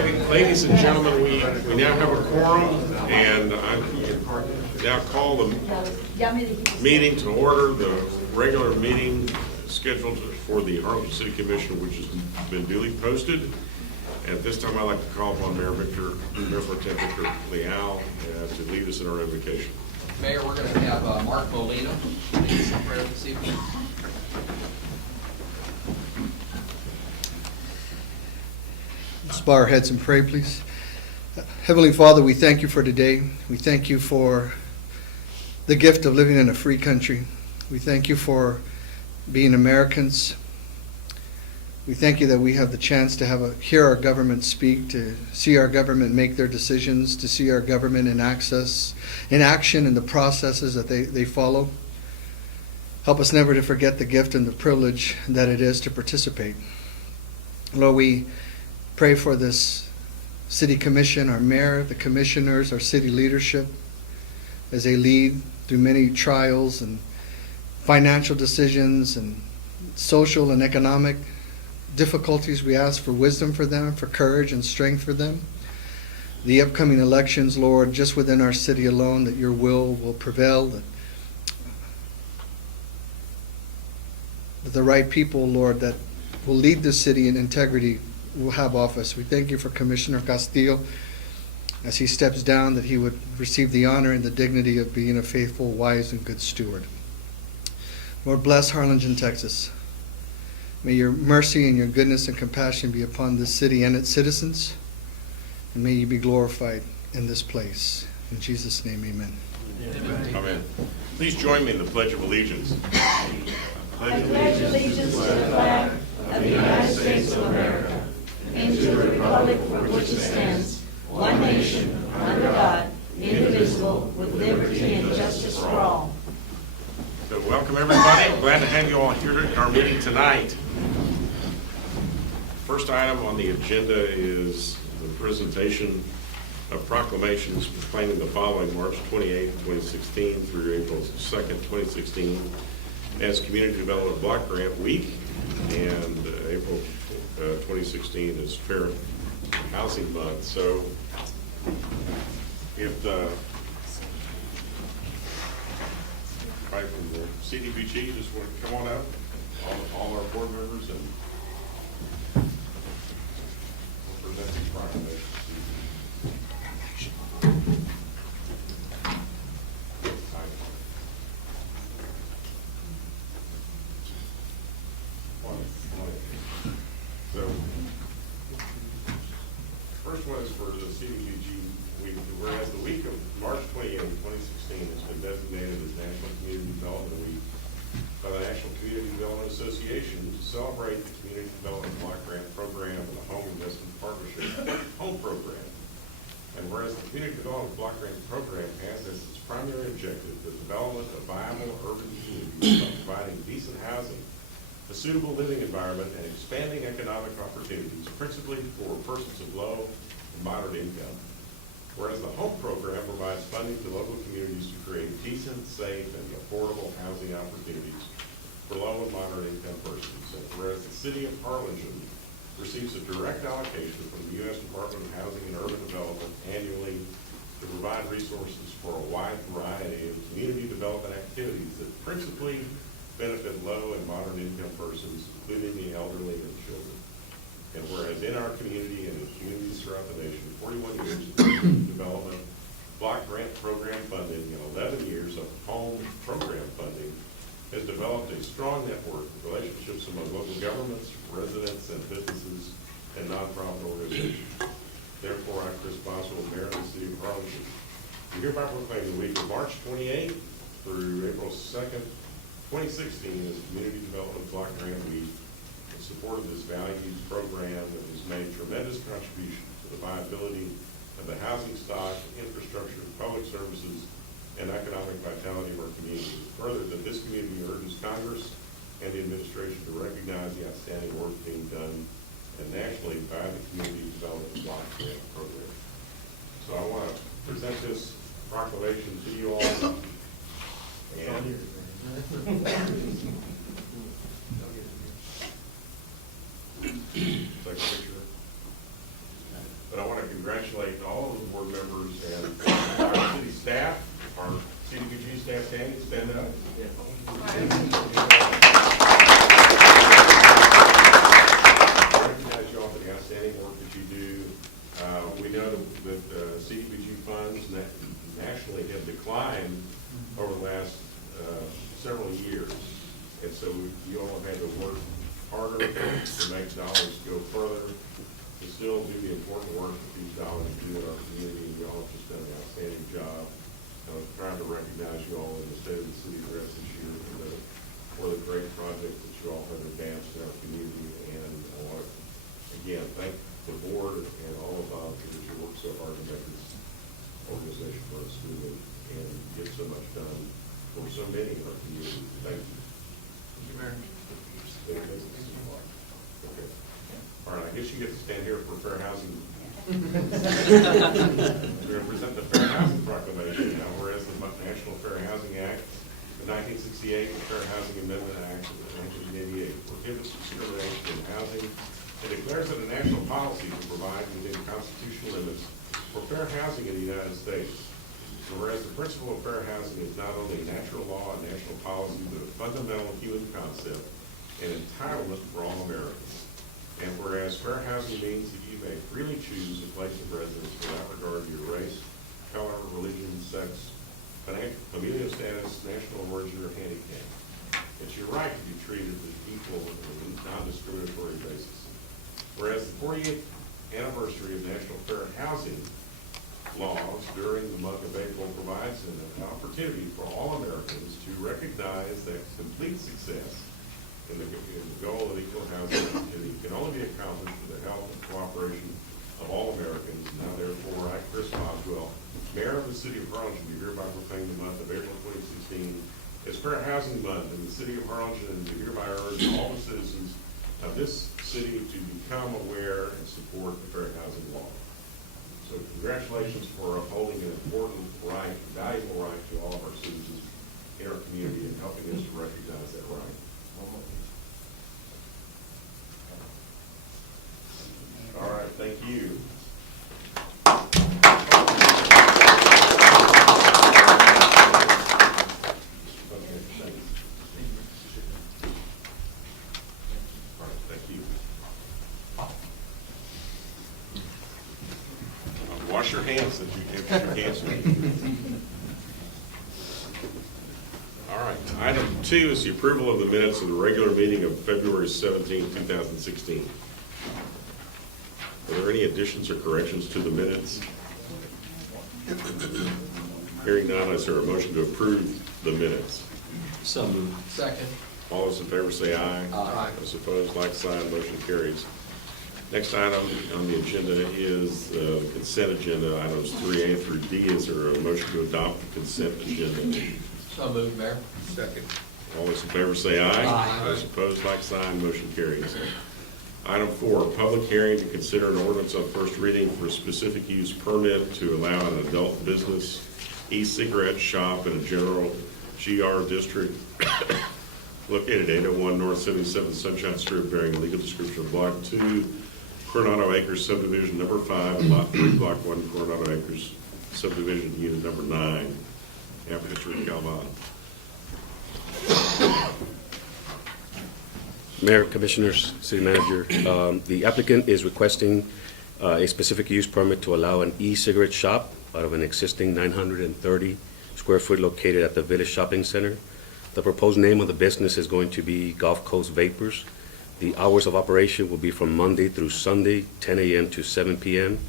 Ladies and gentlemen, we now have a quorum, and I now call the meeting to order, the regular meeting scheduled for the Harlingen City Commission, which has been duly posted. At this time, I'd like to call upon Mayor Pro Tem Victor Leal to lead us in our invocation. Mayor, we're going to have Mark Molina lead us in prayer this evening. Let's bow our heads and pray, please. Heavenly Father, we thank you for today. We thank you for the gift of living in a free country. We thank you for being Americans. We thank you that we have the chance to hear our government speak, to see our government make their decisions, to see our government in action in the processes that they follow. Help us never to forget the gift and the privilege that it is to participate. Lord, we pray for this city commission, our mayor, the commissioners, our city leadership, as they lead through many trials and financial decisions and social and economic difficulties. We ask for wisdom for them, for courage and strength for them. The upcoming elections, Lord, just within our city alone, that your will prevail, that the right people, Lord, that will lead the city in integrity will have office. We thank you for Commissioner Castillo as he steps down, that he would receive the honor and the dignity of being a faithful, wise, and good steward. Lord, bless Harlingen, Texas. May your mercy and your goodness and compassion be upon this city and its citizens, and may you be glorified in this place. In Jesus' name, amen. Amen. Please join me in the Pledge of Allegiance. I pledge allegiance to the flag of the United States of America and to the republic for which it stands, one nation, under God, indivisible, with liberty and justice for all. So welcome everybody. I'm glad to have you all here at our meeting tonight. First item on the agenda is the presentation of proclamations proclaiming the following: March 28, 2016 through April 2nd, 2016 as Community Development Block Grant Week, and April 2016 is Fair Housing Month. So if right from the CDBG just want to come on up, all our board members, and we'll present these proclamations. So, first one is for the CDBG week. Whereas the week of March 28, 2016 has been designated as National Community Development Week by the National Community Development Association to celebrate the Community Development Block Grant Program and the Home Investment Partnership Home Program. And whereas the Community Development Block Grant Program has as its primary objective the development of viable urban communities by providing decent housing, a suitable living environment, and expanding economic opportunities, principally for persons of low and moderate income. Whereas the HOME program provides funding to local communities to create decent, safe, and affordable housing opportunities for low and moderate income persons. And whereas the city of Harlingen receives a direct allocation from the U.S. Department of Housing and Urban Development annually to provide resources for a wide variety of community development activities that principally benefit low and moderate income persons, including the elderly and children. And whereas in our community and in communities throughout the nation, 41 years of development, block grant program funding, and 11 years of home program funding has developed a strong network of relationships among local governments, residents, and businesses, and nonprofit organizations. Therefore, I, Chris Boswell, Mayor of the City of Harlingen, do hereby proclaim the week of March 28th through April 2nd, 2016 as Community Development Block Grant Week in support of this valued program that has made tremendous contribution to the viability of the housing stock, infrastructure, public services, and economic vitality of our community. Further, that this community urges Congress and the administration to recognize the outstanding work being done nationally by the Community Development Block Grant Program. So I want to present this proclamation to you all. And take a picture. And our city staff, our CDBG staff, can you stand up? Recognize you all for the outstanding work that you do. We know that CDBG funds nationally have declined over the last several years. And so you all have had to work harder to make dollars go further, to still do the important work that these dollars do in our community. You all have just done an outstanding job. I'm trying to recognize you all in the State of the City address this year for the great project that you all have advanced in our community. And I want to, again, thank the board and all of volunteers who work so hard to make this organization run smoothly and get so much done for so many in our community. Thank you. Okay. All right, I guess you get to stand here for fair housing. We represent the Fair Housing Proclamation. Now, whereas the National Fair Housing Act of 1968, the Fair Housing Amendment Act of 1988 prohibits discrimination in housing and declares it a national policy to provide within constitutional limits for fair housing in the United States. And whereas the principle of fair housing is not only a natural law and national policy, but a fundamental human concept and entitlement for all Americans. And whereas fair housing means that you may freely choose a place of residence without regard to your race, color, religion, sex, familial status, national origin, or handicap. It's your right to be treated as equal on a non-discriminatory basis. Whereas the 40th anniversary of National Fair Housing laws during the month of April provides an opportunity for all Americans to recognize that complete success in the goal of equal housing opportunity can only be accomplished with the help and cooperation of all Americans. Now, therefore, I, Chris Boswell, Mayor of the City of Harlingen, do hereby proclaim the month of April 2016 as Fair Housing Month in the City of Harlingen, and do hereby urge all the citizens of this city to become aware and support the fair housing law. So congratulations for upholding an important right, valuable right to all of our citizens in our community and helping us to recognize that right. All right, thank you. Okay, thanks. All right, thank you. Wash your hands if you have your hands. All right, item 2 is the approval of the minutes of the regular meeting of February 17, 2016. Are there any additions or corrections to the minutes? Hearing none, is there a motion to approve the minutes? So moved. Second. All those in favor say aye. Aye. Those opposed, like sign, motion carries. Next item on the agenda is consent agenda, items 3A through D. Is there a motion to adopt the consent agenda? So moved, Mayor. Second. All those in favor say aye. Aye. Those opposed, like sign, motion carries. Item 4, public hearing to consider an ordinance on first reading for a specific use permit to allow an adult business e-cigarette shop in a general GR district located 801 North 77th Sunshine Strip, bearing a legal description of Block 2, Coronado Acres Subdivision Number 5, Lot 3, Block 1, Coronado Acres Subdivision Unit Number 9. Applicant Rick Calvon. Mayor, Commissioners, City Manager, the applicant is requesting a specific use permit to allow an e-cigarette shop out of an existing 930 square foot located at the Village Shopping Center. The proposed name of the business is going to be Gulf Coast Vapors. The hours of operation will be from Monday through Sunday, 10 a.m. to 7 p.m.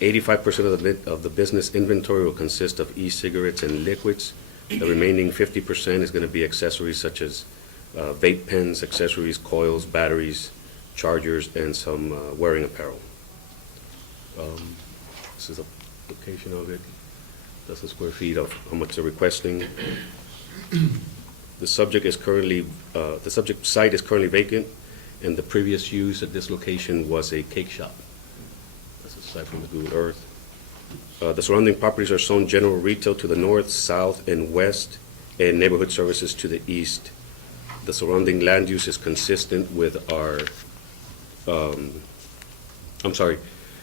85% of the business inventory will consist of e-cigarettes and liquids. The remaining 50% is going to be accessories such as vape pens, accessories, coils, batteries, chargers, and some wearing apparel. This is a location of it. That's the square feet of how much they're requesting. The subject site is currently vacant, and the previous use at this location was a cake shop. That's aside from the Google Earth. The surrounding properties are zoned general retail to the north, south, and west, and neighborhood services to the east. The surrounding land use is consistent with our,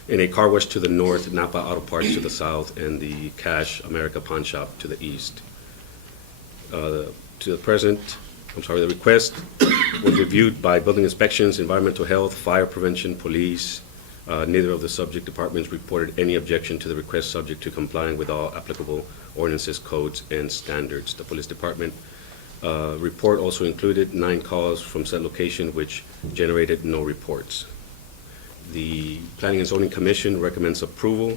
and a car wash to the north, Napa Auto Parts to the south, and the Cash America Pawn Shop to the east. The request was reviewed by building inspections, environmental health, fire prevention, police. Neither of the subject departments reported any objection to the request, subject to complying with all applicable ordinances, codes, and standards. The police department report also included 9 calls from said location, which generated no reports. The Planning and Zoning Commission recommends approval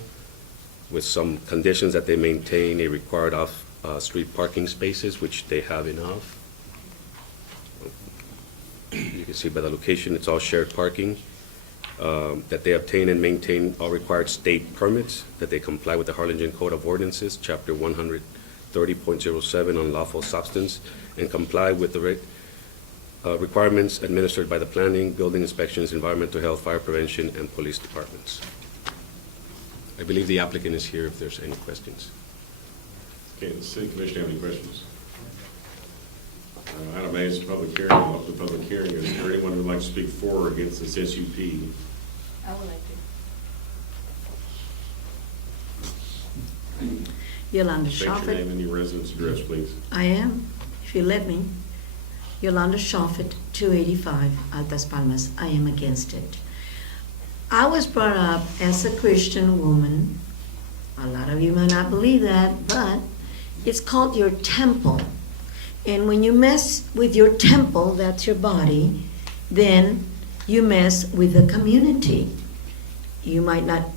with some conditions that they maintain a required off-street parking spaces, which they have enough. You can see by the location, it's all shared parking. That they obtain and maintain all required state permits, that they comply with the Harlingen Code of Ordinances, Chapter 130.07 on lawful substance, and comply with the requirements administered by the planning, building inspections, environmental health, fire prevention, and police departments. I believe the applicant is here if there's any questions. Okay, the city commission have any questions? Item A is a public hearing. I'll open the public hearing. Is there anyone who would like to speak for or against this SUP? I would like to. Yolanda State your name Shoffett. and your residence address, please. I am, if you let me. Yolanda Shoffett, 285 Altas Palmas. I am against it. I was brought up as a Christian woman. A lot of you may not believe that, but it's called your temple. And when you mess with your temple, that's your body, then you mess with the community. You might not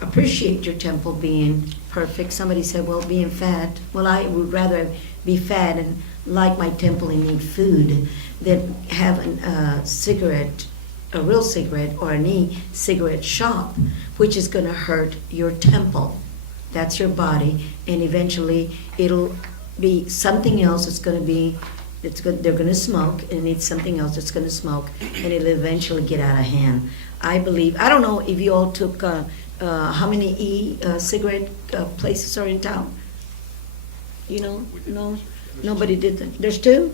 appreciate your temple being perfect. Somebody said, well, being fat. Well, I would rather be fat and like my temple and eat food than have a cigarette, a real cigarette, or an e-cigarette shop, which is going to hurt your temple. That's your body, and eventually it'll be something else. It's going to be, they're going to smoke, and it's something else that's going to smoke, and it'll eventually get out of hand. I believe, I don't know if you all took, how many e-cigarette places are in town? You know, no, nobody did that. There's 2?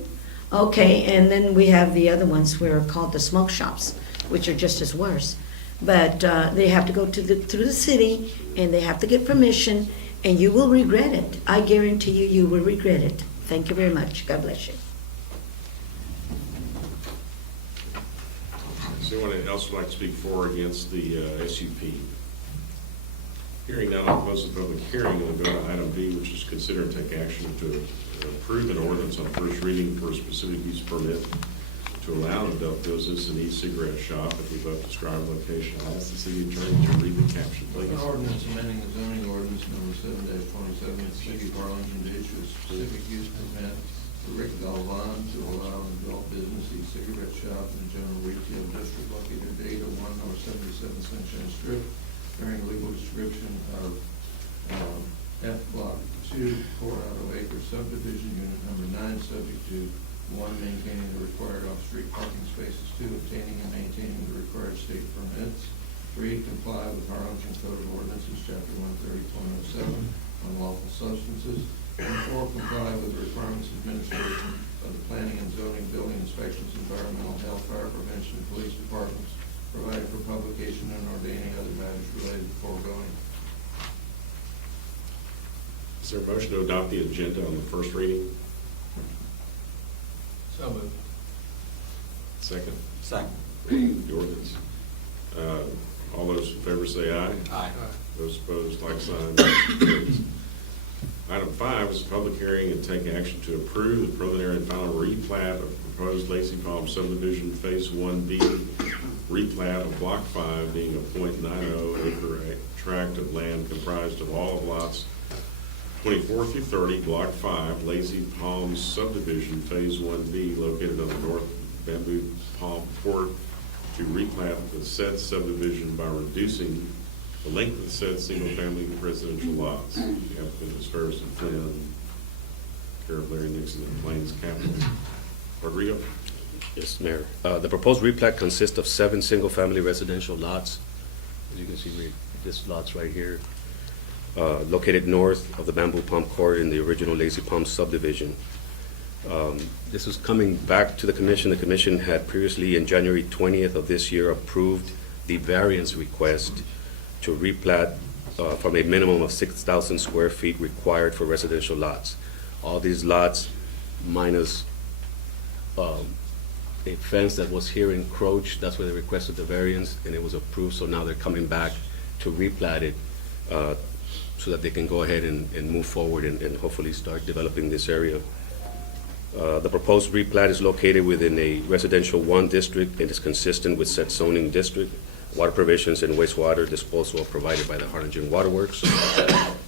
Okay, and then we have the other ones where are called the smoke shops, which are just as worse. But they have to go through the city, and they have to get permission, and you will regret it. I guarantee you, you will regret it. Thank you very much. God bless you. Is there anyone else would like to speak for or against the SUP? Hearing none, I'll close the public hearing and we'll go to item B, which is consider and take action to approve an ordinance on first reading for a specific use permit to allow an adult business and e-cigarette shop at the above described location. I'll ask the city attorney to read the caption, please. An ordinance amending the zoning ordinance number 7-27 of the city of Harlingen to issue a specific use permit for Rick Galvan to allow an adult business e-cigarette shop in the general retail district located at 801 North 77 Sunshine Strip, bearing legal description of F Block 2, Coronado Acre Subdivision, Unit number 9, subject to 1, maintaining the required off-street parking spaces, 2, obtaining and maintaining the required state permits, 3, comply with Harlingen Code of Ordinances, Chapter 130.07 on lawful substances, and 4, comply with the requirements of administration of the planning and zoning, building inspections, environmental health, fire prevention, and police departments, providing for publication and ordaining other matters related to foregoing. Is there a motion to adopt the agenda on the first reading? So moved. Second? Second. Reading the ordinance. All those in favor say aye. Aye. Those opposed, like sign. Motion carries. Item 5 is a public hearing and take action to approve the preliminary and final replat of proposed L.L.C. Subdivision Phase 1B, replat of Block 5 being a .90 acre tract of land comprised of all of lots 24 through 30, Block 5, Lazy Palms Subdivision Phase 1B, located on the North Bamboo Palm Court, to replat the said subdivision by reducing the length of the said single-family residential lots. The applicant is Ferguson Flynn, care of Larry Nixon and Plains Capital. Rodrigo? Yes, Mayor. The proposed replat consists of 7 single-family residential lots. As you can see, this lot's right here, located north of the Bamboo Palm Court in the original Lazy Palm subdivision. This is coming back to the commission. The commission had previously, in January 20th of this year, approved the variance request to replat from a minimum of 6,000 square feet required for residential lots. All these lots minus a fence that was here encroached, that's where they requested the variance, and it was approved, so now they're coming back to replat it so that they can go ahead and move forward and hopefully start developing this area. The proposed replat is located within a residential 1 district and is consistent with said zoning district. Water provisions and wastewater disposal are provided by the Harlingen Water Works.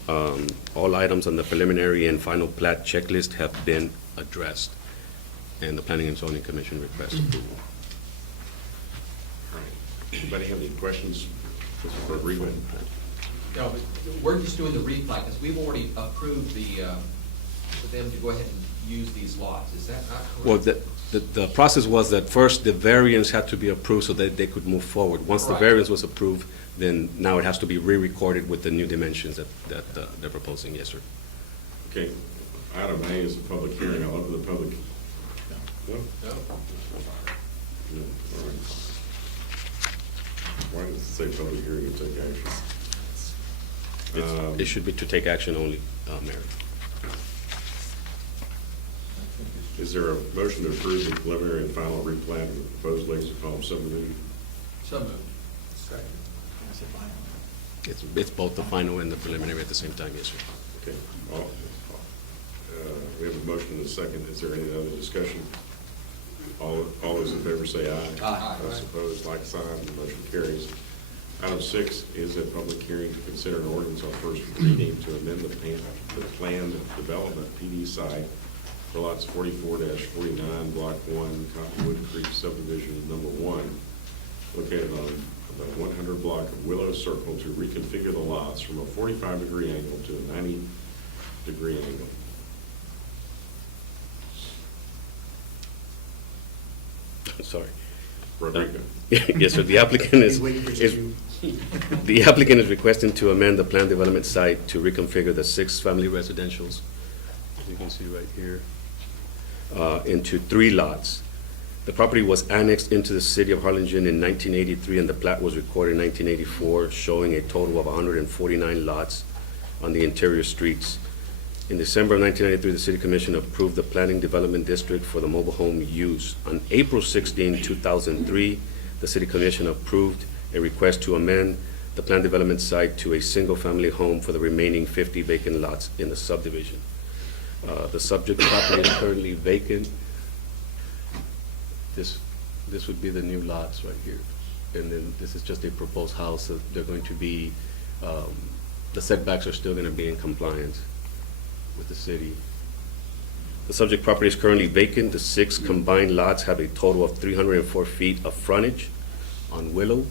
All items on the preliminary and final plat checklist have been addressed, and the Planning and Zoning Commission requests approval. All right. Anybody have any questions for Rewind? No, but we're just doing the replat, because we've already approved for them to go ahead and use these lots. Is that not correct? Well, the process was that first the variance had to be approved so that they could move forward. Once the Right. variance was approved, then now it has to be re-recorded with the new dimensions that they're proposing. Yes, sir. Okay, item A is a public hearing. I'll open the public. No? No? No, all right. Why does it say public hearing and take action? It should be to take action only, Mayor. Is there a motion to approve the preliminary and final replat of the proposed L.L.C subdivision? So moved. It's both the final and the preliminary at the same time. Yes, sir. Okay, we have a motion and a second. Is there any other discussion? All those in favor say aye. Aye. Those opposed, like sign. The motion carries. Item 6 is a public hearing to consider an ordinance on first reading to amend the planned development PD site for lots 44-49, Block 1, Cottonwood Creek Subdivision Number 1, located on the 100 block of Willow Circle, to reconfigure the lots from a 45-degree angle to a 90-degree angle. Sorry. Rodrigo. Yes, sir. The applicant is requesting to amend the planned development site to reconfigure the 6 family residentials, as you can see right here, into 3 lots. The property was annexed into the city of Harlingen in 1983, and the plat was recorded in 1984, showing a total of 149 lots on the interior streets. In December of 1993, the City Commission approved the Planning Development District for the mobile home use. On April 16, 2003, the City Commission approved a request to amend the planned development site to a single-family home for the remaining 50 vacant lots in the subdivision. The subject property is currently vacant. This would be the new lots right here. And then this is just a proposed house, so they're going to be, the setbacks are still gonna be in compliance with the city. The subject property is currently vacant. The 6 combined lots have a total of 304 feet of frontage on Willow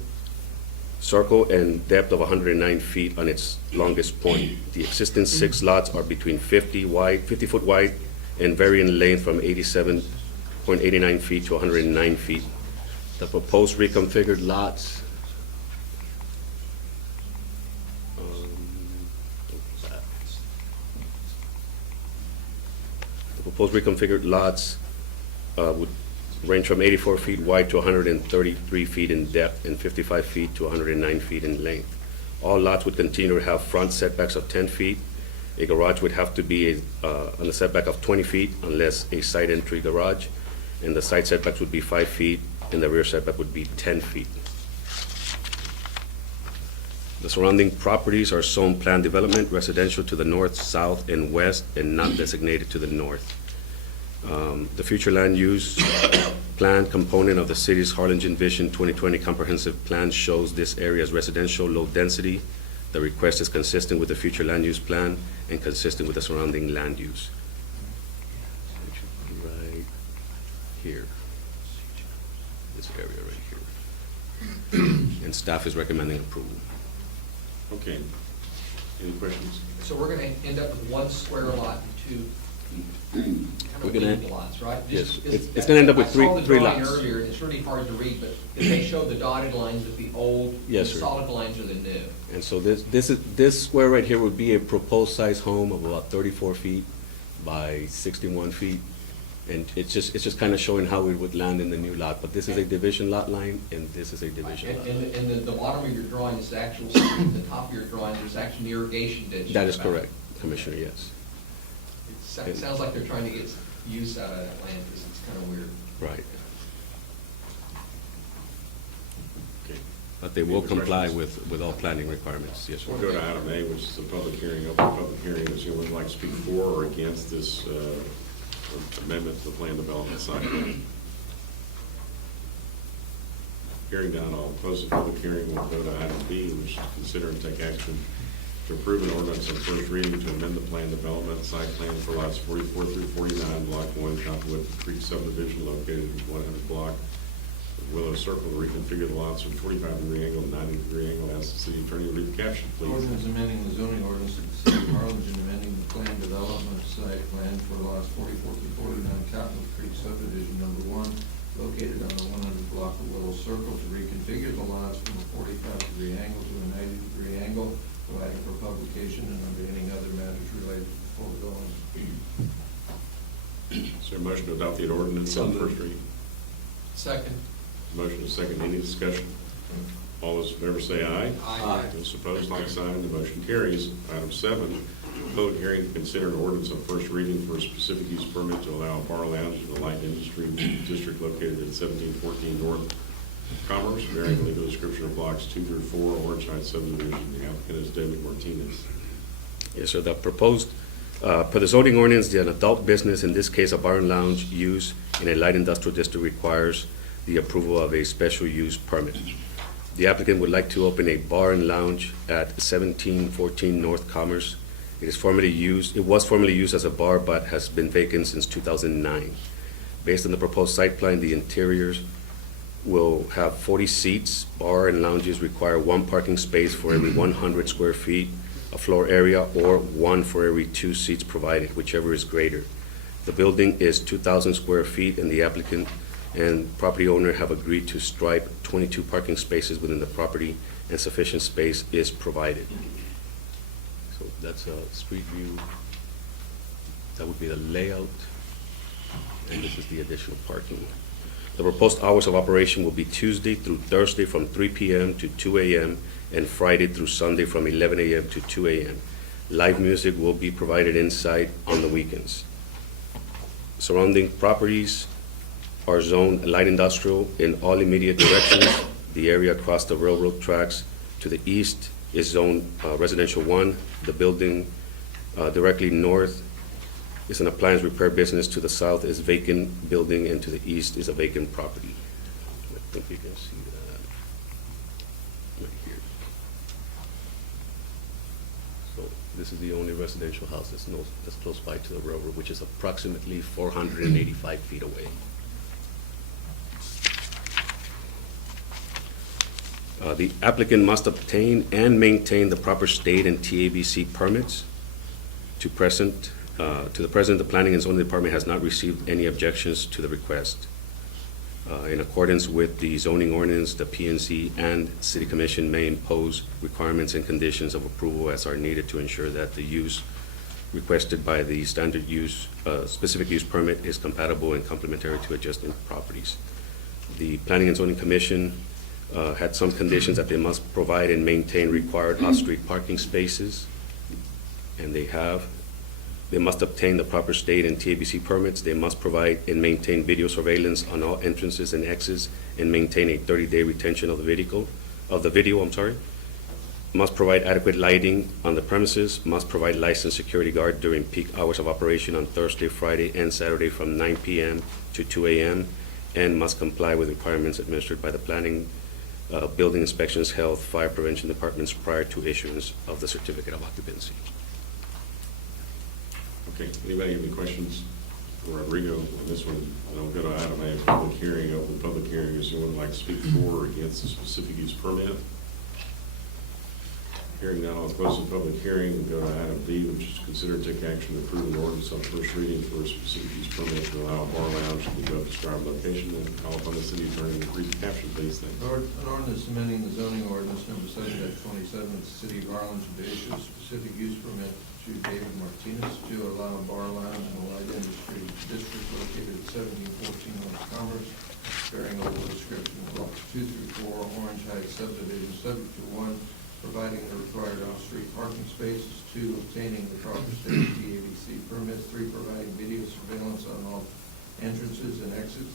Circle and depth of 109 feet on its longest point. The existing 6 lots are between 50 foot wide and vary in length from 87.89 feet to 109 feet. The proposed reconfigured lots would range from 84 feet wide to 133 feet in depth and 55 feet to 109 feet in length. All lots would continue to have front setbacks of 10 feet. A garage would have to be on a setback of 20 feet unless a side entry garage, and the side setbacks would be 5 feet, and the rear setback would be 10 feet. The surrounding properties are zone plan development, residential to the north, south, and west, and not designated to the north. The future land use plan component of the city's Harlingen Vision 2020 comprehensive plan shows this area as residential, low density. The request is consistent with the future land use plan and consistent with the surrounding land use. Right here. This area right here. And staff is recommending approval. Okay. Any questions? So we're gonna end up with 1 square lot and 2 kind We're of gonna- winged lots, right? yes, Just- it's gonna end up with three I saw the drawing lots. earlier, and it's really hard to read, but did they show the dotted lines with the old? Yes, The sir. solid lines are the new. And so this square right here would be a proposed size home of about 34 feet by 61 feet. And it's just kind of showing how it would land in the new lot, but this is a division lot line, and this is a division lot. And the bottom of your drawing is actual, the top of your drawing, there's actually an irrigation ditch. That is in the back. correct, Commissioner, yes. It sounds like they're trying to get use out of that land, because it's kind of weird. Right. Okay. But they will Any comply questions? with all planning requirements, yes, sir. We'll go to item A, which is the public hearing. Open public hearing. Is anyone like to speak for or against this amendment to the plan development site plan? Hearing none, I'll close the public hearing. We'll go to item B, which is consider and take action to approve an ordinance on first reading to amend the plan development site plan for lots 44 through 49, Block 1, Cottonwood Creek Subdivision, located at 100 block of Willow Circle, to reconfigure the lots from 45-degree angle to 90-degree angle. Ask the city attorney to read the caption, please. Ordinance amending the zoning ordinance of the city of Harlingen, amending the plan development site plan for lots 44 through 49 Cottonwood Creek Subdivision number 1, located on the 100 block of Willow Circle, to reconfigure the lots from a 45-degree angle to a 90-degree angle, providing for publication and under any other matters related to the foregoing. Is there a motion to adopt the ordinance on first reading? Second. Motion is second. Any discussion? All those in favor say aye. Aye. Those opposed, like sign. The motion carries. Item 7, public hearing to consider an ordinance on first reading for a specific use permit to allow a bar lounge in the light industry district located at 1714 North Commerce, varying legal description of blocks 2 through 4, Orange Heights subdivision. The applicant is David Martinez. Yes, sir, the proposed, per the zoning ordinance, an adult business, in this case a bar and lounge use in a light industrial district, requires the approval of a special use permit. The applicant would like to open a bar and lounge at 1714 North Commerce. It was formerly used as a bar, but has been vacant since 2009. Based on the proposed site plan, the interiors will have 40 seats. Bar and lounges require 1 parking space for every 100 square feet of floor area, or 1 for every 2 seats provided, whichever is greater. The building is 2,000 square feet, and the applicant and property owner have agreed to stripe 22 parking spaces within the property, and sufficient space is provided. So that's a street view. That would be the layout, and this is the additional parking. The proposed hours of operation will be Tuesday through Thursday from 3 p.m. to 2 a.m. and Friday through Sunday from 11 a.m. to 2 a.m. Live music will be provided inside on the weekends. Surrounding properties are zoned light industrial in all immediate directions. The area across the railroad tracks to the east is zoned residential 1. The building directly north is an appliance repair business. To the south is vacant building, and to the east is a vacant property. I think you can see that right here. So this is the only residential house that's close by to the railroad, which is approximately 485 feet away. The applicant must obtain and maintain the proper state and TABC permits. To the present, the Planning and Zoning Department has not received any objections to the request. In accordance with the zoning ordinance, the PNC and City Commission may impose requirements and conditions of approval as are needed to ensure that the use requested by the standard use, specific use permit is compatible and complementary to adjacent properties. The Planning and Zoning Commission had some conditions that they must provide and maintain required off-street parking spaces, and they have. They must obtain the proper state and TABC permits. They must provide and maintain video surveillance on all entrances and exits, and maintain a 30-day retention of the video. Must provide adequate lighting on the premises. Must provide licensed security guard during peak hours of operation on Thursday, Friday, and Saturday from 9 p.m. to 2 a.m. and must comply with requirements administered by the planning, building inspections, health, fire prevention departments prior to issuance of the certificate of occupancy. Okay, anybody have any questions for Rodrigo on this one? And I'll go to item A, public hearing. Open public hearing. Is anyone like to speak for or against the specific use permit? Hearing none, I'll close the public hearing and go to item D, which is consider take action to approve an ordinance on first reading for a specific use permit to allow a bar lounge in the above-described location. And call upon the city attorney to read the caption, please. Thank you. An ordinance amending the zoning ordinance number 7-27 2007 of the City of Harlingen to issue a specific use permit to David Martinez to allow a bar lounge in the light industry district located at 1714 North Commerce, bearing over description of lots 2 through 4, Orange Heights subdivision, subject to 1, providing the required off-street parking spaces, 2, obtaining the proper state DABC permits, 3, providing video surveillance on all entrances and exits,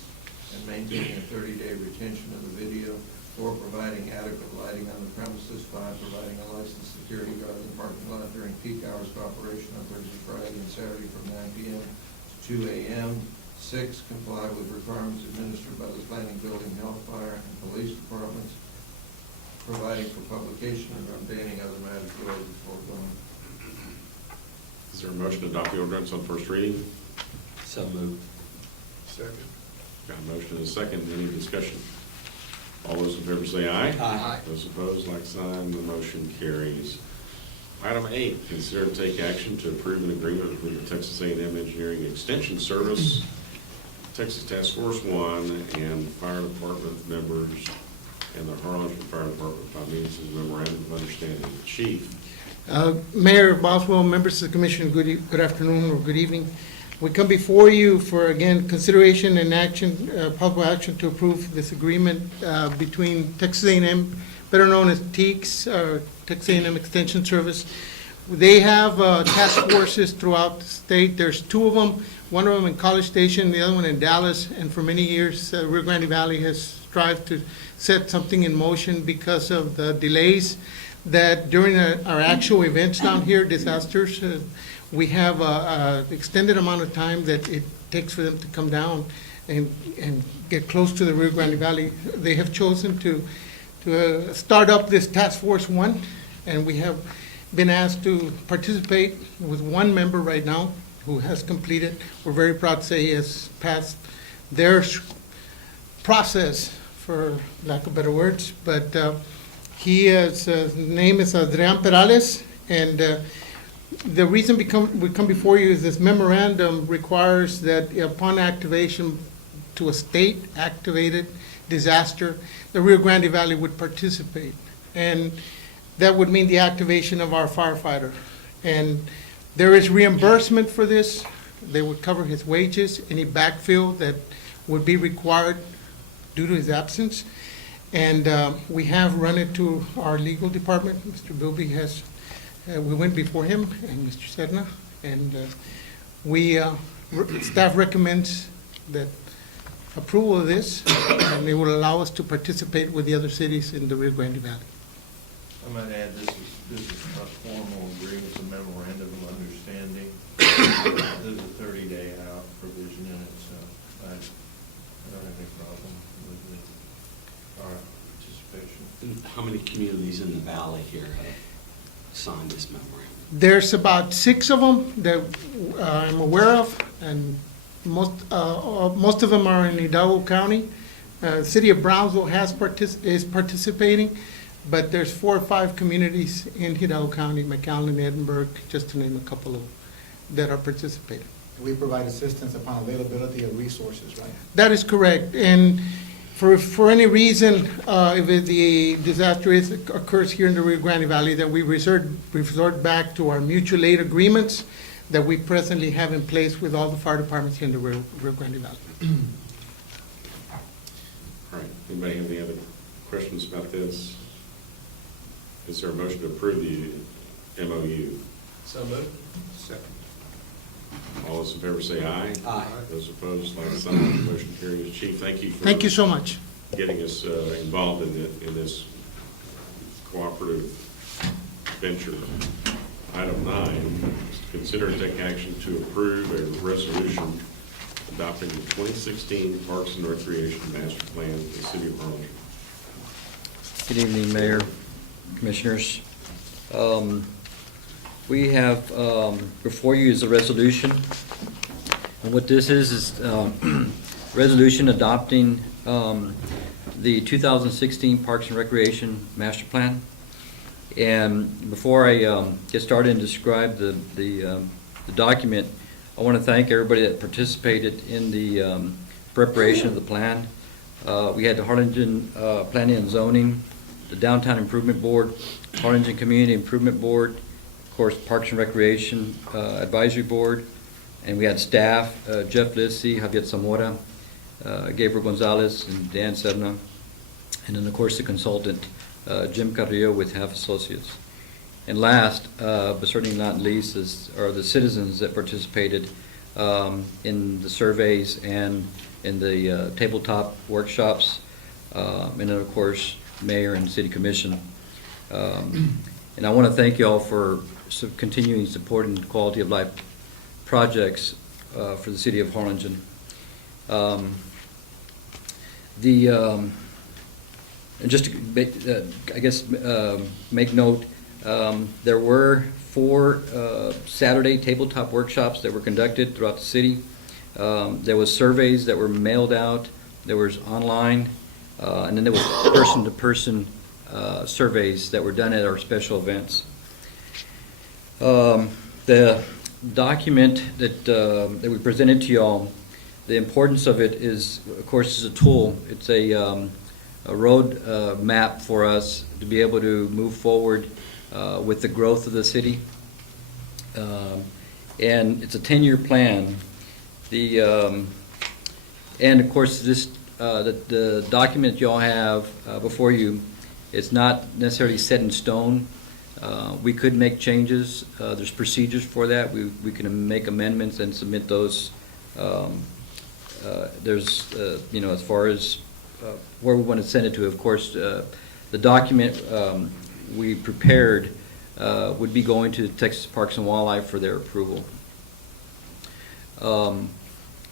and maintaining a 30-day retention of the video, 4, providing adequate lighting on the premises, 5, providing a licensed security guard in the parking lot during peak hours of operation on Thursday, Friday, and Saturday from 9 p.m. to 2 a.m., 6, comply with requirements administered by the Planning, Building, Health, Fire, and Police Departments, providing for publication and ordaining other matters related to foregoing. Is there a motion to adopt the ordinance on first reading? So moved. Second. Got a motion and a second. Any discussion? All those in favor say aye. Aye. Those opposed, like sign. The motion carries. Item 8, consider and take action to approve an agreement between the Texas A&M Engineering Extension Service, Texas Task Force 1, and fire department members and the Harlingen Fire Department by means of memorandum of understanding. Chief. Mayor Boswell, members of the commission, good afternoon or good evening. We come before you for, again, consideration and action, possible action to approve this agreement between Texas A&M, better known as TEEX, Texas A&M Extension Service. They have task forces throughout the state. There's 2 of them, one of them in College Station, the other one in Dallas, and for many years, Rio Grande Valley has strived to set something in motion because of the delays that during our actual events down here, disasters, we have an extended amount of time that it takes for them to come down and get close to the Rio Grande Valley. They have chosen to start up this Task Force 1, and we have been asked to participate with 1 member right now who has completed. We're very proud to say he has passed their process, for lack of better words, but his name is Adrian Perales, and the reason we come before you is this memorandum requires that upon activation to a state-activated disaster, the Rio Grande Valley would participate. And that would mean the activation of our firefighter. And there is reimbursement for this. They would cover his wages, any backfill that would be required due to his absence. And we have run it to our legal department. Mr. Bilby has, we went before him and Mr. Sedna, and staff recommends that approval of this, and it will allow us to participate with the other cities in the Rio Grande Valley. I might add, this is not a formal agreement, it's a memorandum of understanding. There's a 30-day out provision in it, so I don't have any problem with our participation. How many communities in the valley here have signed this memorandum? There's about 6 of them that I'm aware of, and most of them are in Hidalgo County. City of Brownsville is participating, but there's 4 or 5 communities in Hidalgo County, McAllen, Edinburgh, just to name a couple of that are participating. We provide assistance upon availability of resources, right? That is correct, and for any reason, if the disaster occurs here in the Rio Grande Valley, then we resort back to our mutual aid agreements that we presently have in place with all the fire departments here in the Rio Grande Valley. All right. Anybody have any other questions about this? Is there a motion to approve the MOU? So moved. Second. All those in favor say aye. Aye. Those opposed, like sign. Motion carries. Chief, thank you for Thank you so much. getting us involved in this cooperative venture. Item 9, consider and take action to approve a resolution adopting the 2016 Parks and Recreation Master Plan for the City of Harlingen. Good evening, Mayor, Commissioners. We have before you is a resolution, and what this is resolution adopting the 2016 Parks and Recreation Master Plan. And before I get started and describe the document, I want to thank everybody that participated in the preparation of the plan. We had the Harlingen Planning and Zoning, the Downtown Improvement Board, Harlingen Community Improvement Board, of course, Parks and Recreation Advisory Board, and we had staff, Jeff L.L.C, Javier Zamora, Gabriel Gonzalez, and Dan Sedna, and then, of course, the consultant, Jim Carrillo with Half Associates. And last, but certainly not least, are the citizens that participated in the surveys and in the tabletop workshops, and then, of course, Mayor and City Commission. And I want to thank you all for continuing supporting quality of life projects for the City of Harlingen. And just to make, make note, there were 4 Saturday tabletop workshops that were conducted throughout the city. There was surveys that were mailed out. There was online, and then there was person-to-person surveys that were done at our special events. The document that we presented to y'all, the importance of it is, of course, is a tool. It's a road map for us to be able to move forward with the growth of the city. And it's a 10-year plan. And of course, this the document y'all have before you, it's not necessarily set in stone. We could make changes. There's procedures for that. We can make amendments and submit those. There's, as far as where we want to send it to, of course, the document we prepared would be going to Texas Parks and Wildlife for their approval.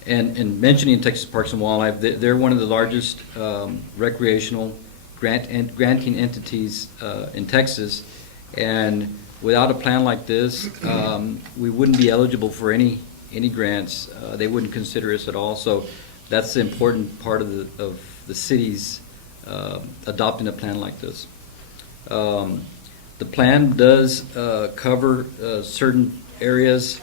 And mentioning Texas Parks and Wildlife, they're one of the largest recreational granting entities in Texas, and without a plan like this, we wouldn't be eligible for any grants. They wouldn't consider us at all. So that's the important part of the city's adopting a plan like this. The plan does cover certain areas,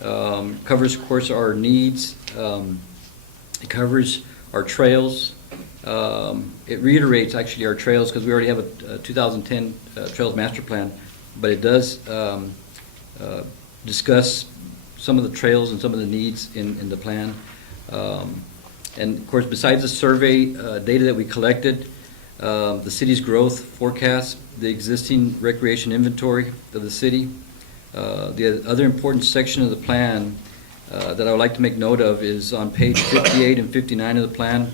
covers, of course, our needs. It covers our trails. It reiterates, actually, our trails, because we already have a 2010 Trails Master Plan, but it does discuss some of the trails and some of the needs in the plan. And, of course, besides the survey data that we collected, the city's growth forecast, the existing recreation inventory of the city, the other important section of the plan that I would like to make note of is on page 58 and 59 of the plan,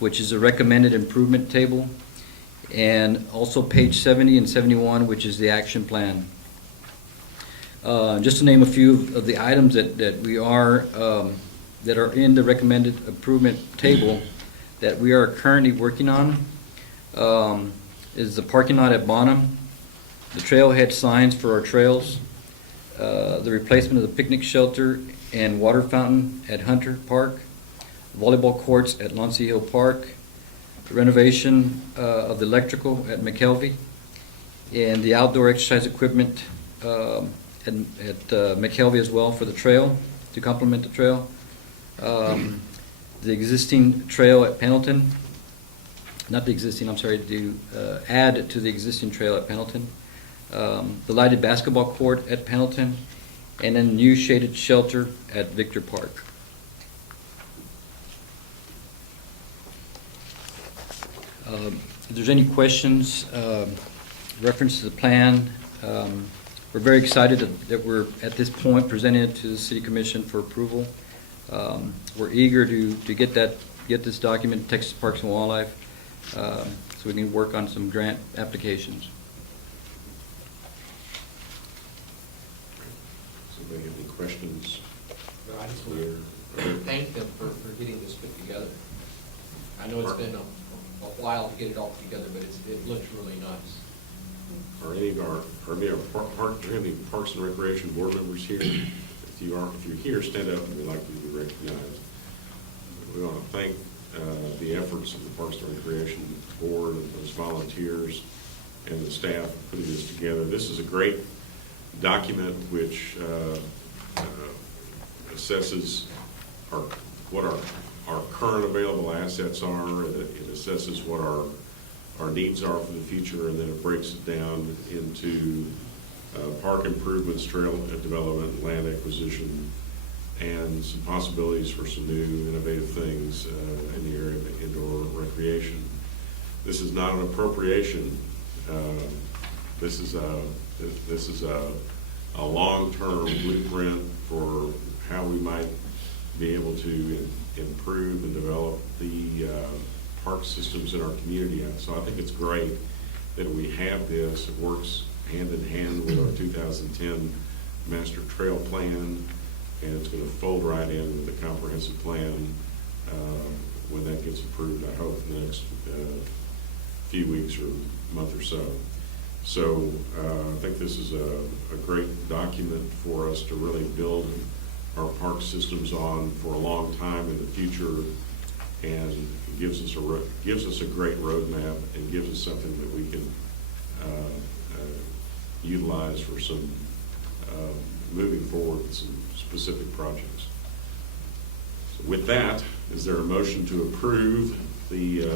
which is a recommended improvement table, and also page 70 and 71, which is the action plan. Just to name a few of the items that we are that are in the recommended improvement table that we are currently working on, is the parking lot at Bonham, the trailhead signs for our trails, the replacement of the picnic shelter and water fountain at Hunter Park, volleyball courts at Lonsey Hill Park, the renovation of the electrical at McKelvey, and the outdoor exercise equipment at McKelvey as well for the trail, to complement the trail. The existing trail at Pendleton, not the existing, I'm sorry, to add to the existing trail at Pendleton, the lighted basketball court at Pendleton, and then new shaded shelter at Victor Park. If there's any questions, reference to the plan, we're very excited that we're at this point presenting it to the City Commission for approval. We're eager to get this document to Texas Parks and Wildlife, so we can work on some grant applications. Somebody have any questions? I just want to thank them for getting this put together. I know it's been a while to get it all together, but it looks really nice. Are any of our Parks and Recreation board members here? If you're here, stand up, and we'd like you to be recognized. We want to thank the efforts of the Parks and Recreation Board and those volunteers and the staff for putting this together. This is a great document which assesses what our current available assets are. It assesses what our needs are for the future, and then it breaks it down into park improvements, trail development, land acquisition, and some possibilities for some new innovative things in the area of indoor recreation. This is not an appropriation. This is a long-term blueprint for how we might be able to improve and develop the park systems in our community. So I think it's great that we have this. It works hand in hand with our 2010 master trail plan, and it's going to fold right in with the comprehensive plan when that gets approved, I hope, in the next few weeks or month or so. So I think this is a great document for us to really build our park systems on for a long time in the future, and gives us a great roadmap and gives us something that we can utilize for some moving forward with some specific projects. So with that, is there a motion to approve the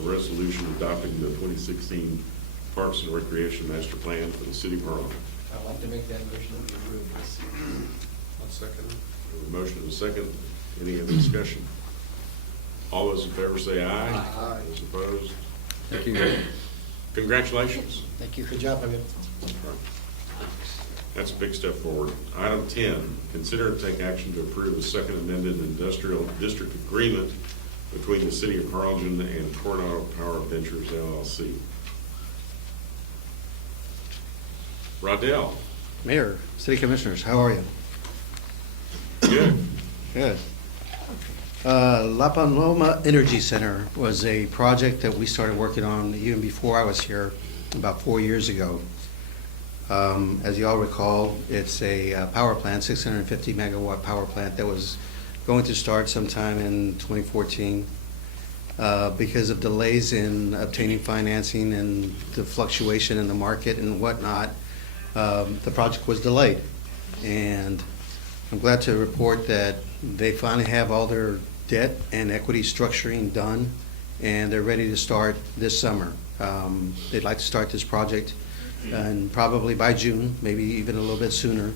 resolution adopting the 2016 Parks and Recreation Master Plan for the City of Harlingen? I'd like to make that motion to approve this. I'll second it. A motion and a second. Any other discussion? All those in favor say aye. Aye. Those opposed? Thank you. Congratulations. Thank you. Good job, Javier. That's a big step forward. Item 10, consider and take action to approve the second amended industrial district agreement between the City of Harlingen and Coronado Power Ventures, L.L.C. Rodell. Mayor, City Commissioners, how are you? Good. Good. La Paloma Energy Center was a project that we started working on even before I was here, about 4 years ago. As you all recall, it's a power plant, 650 megawatt power plant that was going to start sometime in 2014. Because of delays in obtaining financing and the fluctuation in the market and whatnot, the project was delayed. And I'm glad to report that they finally have all their debt and equity structuring done, and they're ready to start this summer. They'd like to start this project and probably by June, maybe even a little bit sooner.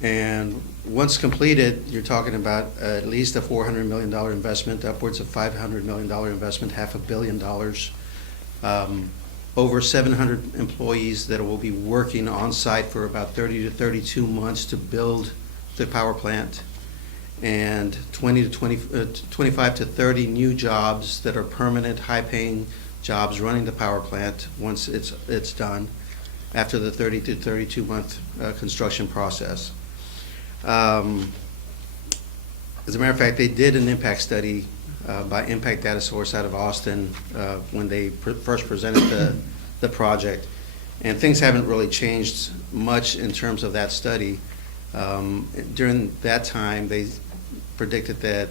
And once completed, you're talking about at least a $400 million investment, upwards of $500 million investment, $500 million. Over 700 employees that will be working on site for about 30 to 32 months to build the power plant, and 25 to 30 new jobs that are permanent, high-paying jobs running the power plant once it's done after the 30 to 32 month construction process. As a matter of fact, they did an impact study by Impact Data Source out of Austin when they first presented the project, and things haven't really changed much in terms of that study. During that time, they predicted that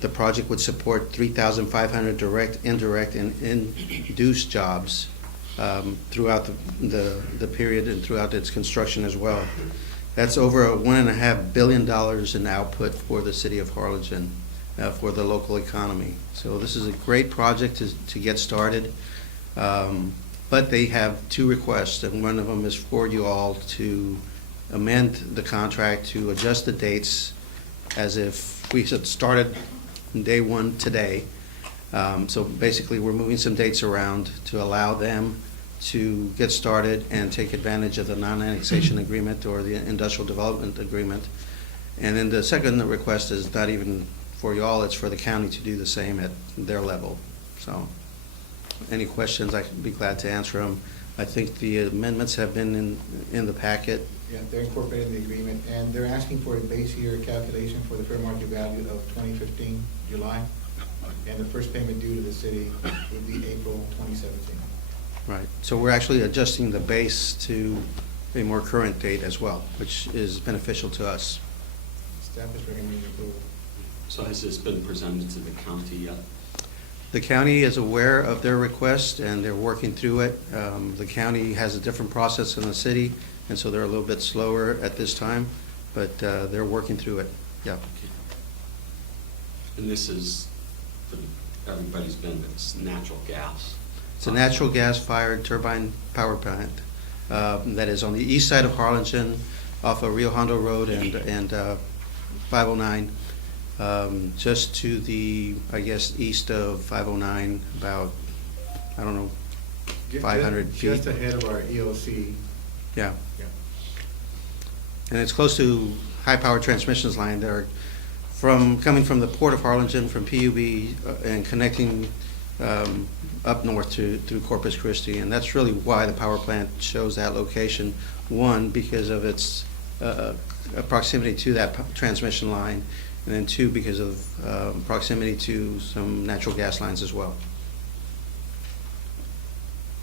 the project would support 3,500 direct, indirect, and induced jobs throughout the period and throughout its construction as well. That's over $1.5 billion in output for the city of Harlingen, for the local economy. So this is a great project to get started. But they have two requests, and one of them is for you all to amend the contract to adjust the dates as if we had started day one today. So basically, we're moving some dates around to allow them to get started and take advantage of the non-annexation agreement or the industrial development agreement. And then the second request is not even for you all, it's for the county to do the same at their level. So any questions, I'd be glad to answer them. I think the amendments have been in the packet. Yeah, they're incorporated in the agreement, and they're asking for a base year calculation for the fair market value of 2015, July, and the first payment due to the city would be April 2017. Right. So we're actually adjusting the base to a more current date as well, which is beneficial to us. Staff is recommending approval. So has this been presented to the county yet? The county is aware of their request, and they're working through it. The county has a different process than the city, and so they're a little bit slower at this time, but they're working through it. Yeah. And this is the everybody's been, it's natural gas. It's a natural gas-fired turbine power plant that is on the east side of Harlingen, off of Rio Hondo Road and 509, just to the, I guess, east of 509, about, I don't know, 500 feet. Just ahead of our ELC. Yeah. Yeah. And it's close to high-power transmissions line that are coming from the port of Harlingen, from PUB, and connecting up north through Corpus Christi. And that's really why the power plant chose that location. One, because of its proximity to that transmission line, and then two, because of proximity to some natural gas lines as well.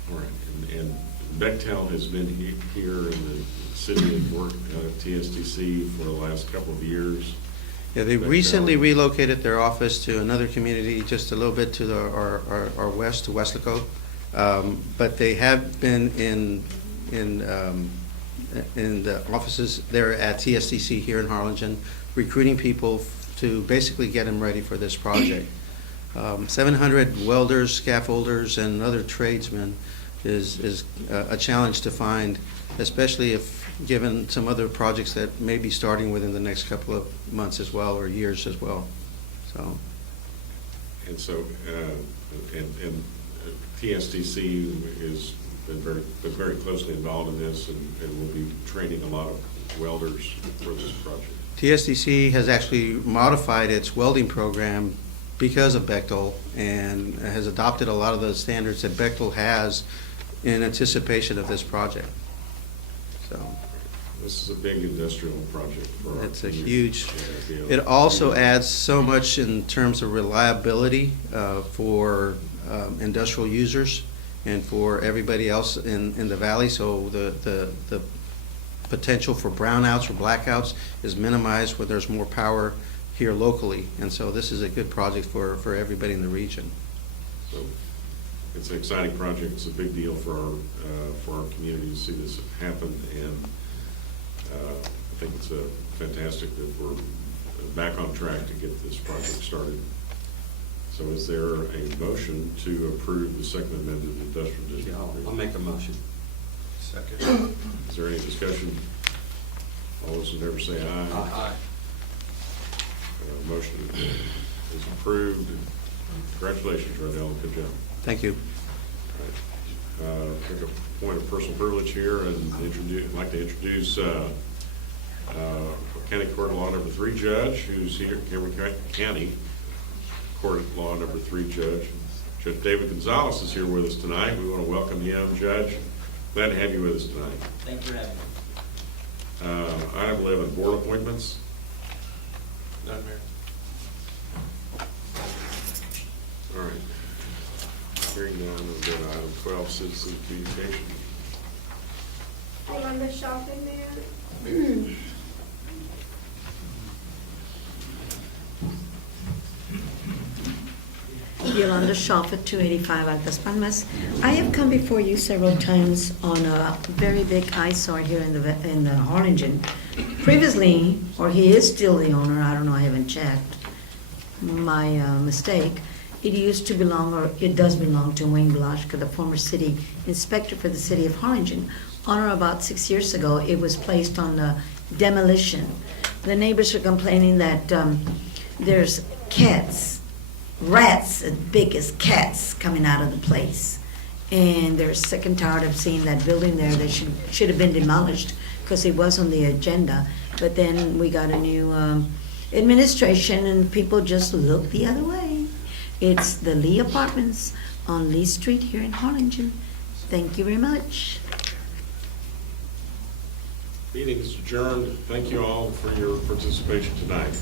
All right, and Bechtel has been here in the city and worked at TSTC for the last couple of years. Yeah, they Bechtel. recently relocated their office to another community just a little bit to our west, to Weslaco. But they have been in the offices there at TSTC here in Harlingen, recruiting people to basically get them ready for this project. 700 welders, scaffolders, and other tradesmen is a challenge to find, especially if given some other projects that may be starting within the next couple of months as well, or years as well. So, And so, and TSTC is been very closely involved in this, and will be training a lot of welders for this project. TSDC has actually modified its welding program because of Bechtel, and has adopted a lot of the standards that Bechtel has in anticipation of this project. So This is a big industrial project for our it's a community. huge, Yeah, it also adds so much in terms of reliability for industrial users and for everybody else in the valley. So the potential for brownouts or blackouts is minimized when there's more power here locally. And so this is a good project for everybody in the region. So it's an exciting project. It's a big deal for our community to see this happen, and I think it's fantastic that we're back on track to get this project started. So is there a motion to approve the second amended industrial district? I'll make a motion. Second. Is there any discussion? All those in favor say aye. Aye. Motion is approved. Congratulations, Rodell. Good job. Thank you. Take a point of personal privilege here, and I'd like to introduce County Court Law Number 3 Judge, who's here, Cameron County Court Law Number 3 Judge. Judge David Gonzalez is here with us tonight. We want to welcome him, Judge. Glad to have you with us tonight. Thank you for having me. Item 11, board appointments. None, Mayor. All right. Hearing none, we'll go to item 12, citizen communication. Yolanda Shopping, Mayor. Yolanda Shoffett, 285 Altas Palmas. I have come before you several times on a very big eyesore here in the Harlingen. Previously, or he is still the owner, I don't know, I haven't checked, my mistake. It used to belong, or it does belong to Wayne Blaschka, the former city inspector for the city of Harlingen. On or about 6 years ago, it was placed on demolition. The neighbors are complaining that there's cats, rats as big as cats coming out of the place. And they're sick and tired of seeing that building there that should have been demolished because it was on the agenda. But then we got a new administration and people just look the other way. It's the Lee Apartments on Lee Street here in Harlingen. Thank you very much. Meeting is adjourned. Thank you all for your participation tonight.